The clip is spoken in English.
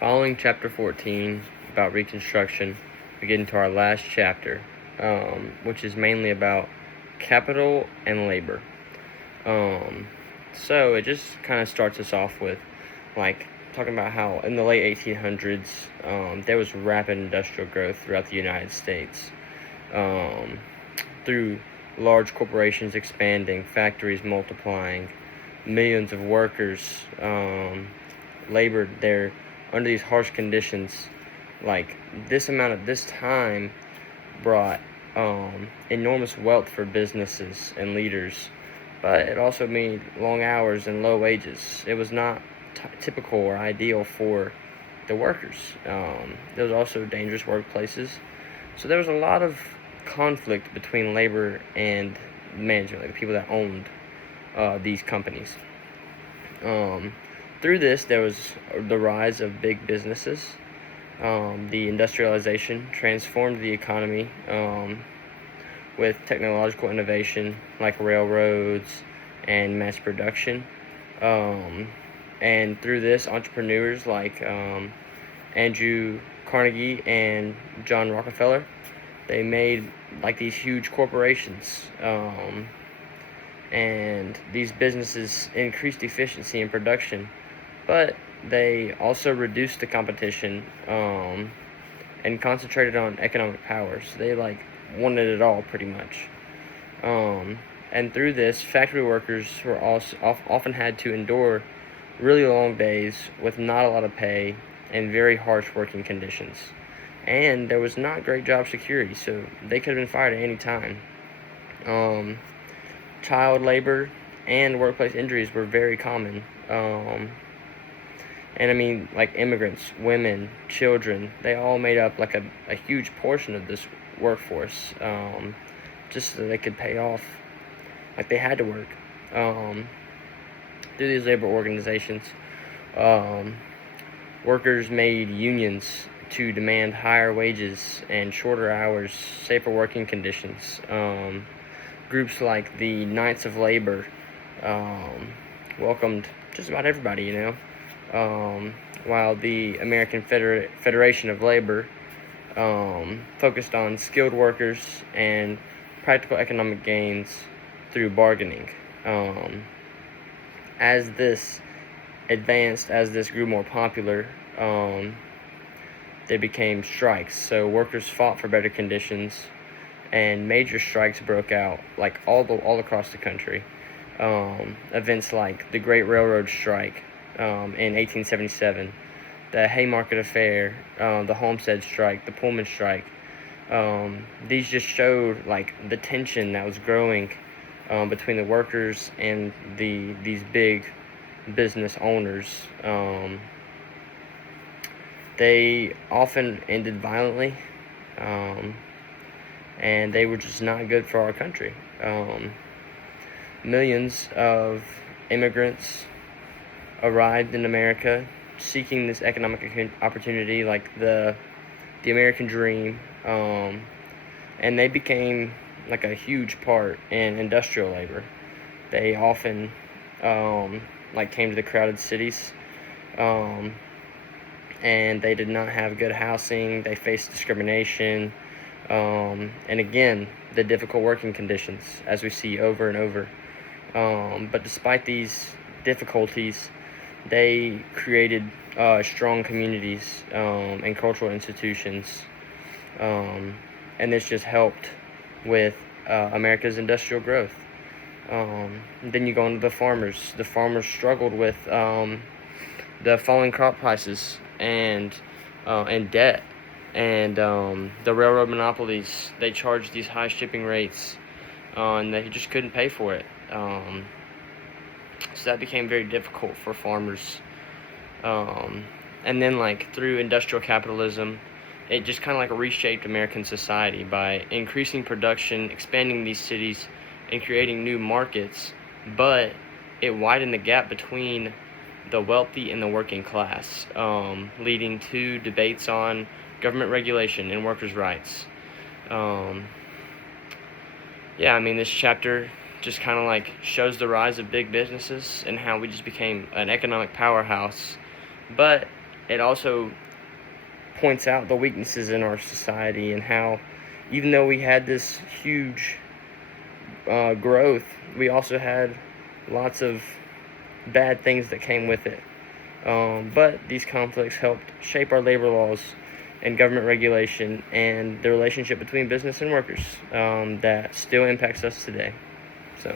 Following chapter 14 about Reconstruction, we get into our last chapter, which is mainly about capital and labor. So it just kind of starts us off with, talking about how in the late 1800s, there was rapid industrial growth throughout the United States, through large corporations expanding, factories multiplying, millions of workers labored there under these harsh conditions. This time brought enormous wealth for businesses and leaders, but it also made long hours and low wages. It was not typical or ideal for the workers. There was also dangerous workplaces, so there was a lot of conflict between labor and management, like the people that owned these companies. Through this, there was the rise of big businesses. The industrialization transformed the economy with technological innovation like railroads and mass production. And through this, entrepreneurs like Andrew Carnegie and John Rockefeller, they made these huge corporations. And these businesses increased efficiency in production, but they also reduced the competition and concentrated on economic power. So they wanted it all pretty much. And through this, factory workers were also often had to endure really long days with not a lot of pay and very harsh working conditions. And there was not great job security, so they could have been fired at any time. Child labor and workplace injuries were very common. And I mean, immigrants, women, children, they all made up a huge portion of this workforce, just so they could pay off. They had to work. Through these labor organizations, workers made unions to demand higher wages and shorter hours, safer working conditions. Groups like the Knights of Labor welcomed just about everybody, while the American Federation of Labor focused on skilled workers and practical economic gains through bargaining. As this advanced, as this grew more popular, there became strikes. So workers fought for better conditions, and major strikes broke out all across the country. Events like the Great Railroad Strike in 1877, the Haymarket Affair, the Homestead Strike, the Pullman Strike. These just showed the tension that was growing between the workers and these big business owners. They often ended violently, and they were just not good for our country. Millions of immigrants arrived in America seeking this economic opportunity, the American dream, and they became a huge part in industrial labor. They often came to the crowded cities, and they did not have good housing. They faced discrimination, and again, the difficult working conditions, as we see over and over. But despite these difficulties, they created strong communities and cultural institutions, and this just helped with America's industrial growth. Then you go into the farmers. The farmers struggled with the falling crop prices and debt, and the railroad monopolies. They charged these high shipping rates, and they just couldn't pay for it. So that became very difficult for farmers. And then through industrial capitalism, it just kind of reshaped American society by increasing production, expanding these cities, and creating new markets. But it widened the gap between the wealthy and the working class, leading to debates on government regulation and workers' rights. This chapter just kind of shows the rise of big businesses and how we just became an economic powerhouse. But it also points out the weaknesses in our society and how, even though we had this huge growth, we also had lots of bad things that came with it. But these conflicts helped shape our labor laws and government regulation and the relationship between business and workers that still impacts us today. So.